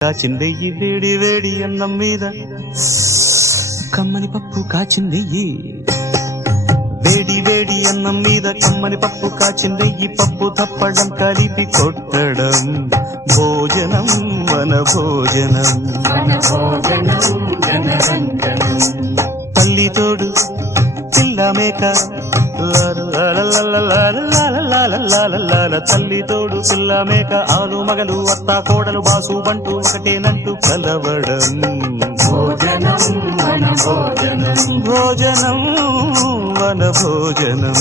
కాచిందెయ్యి వేడి వేడి అన్నం మీద కమ్మని పప్పు కాచిందెయ్యి వేడి వేడి అన్నం మీద కమ్మని పప్పు కాచిందెయ్యి పప్పు తప్పడం కలిపి కొట్టడం భోజనం మన భోజనం తల్లి తోడు పిల్ల మేక తల్లి తోడు పిల్ల మేక ఆలు మగలు అత్త కోడలు బాసు బంటూ ఒకటేనంటూ కలవడం భోజనం మన భోజనం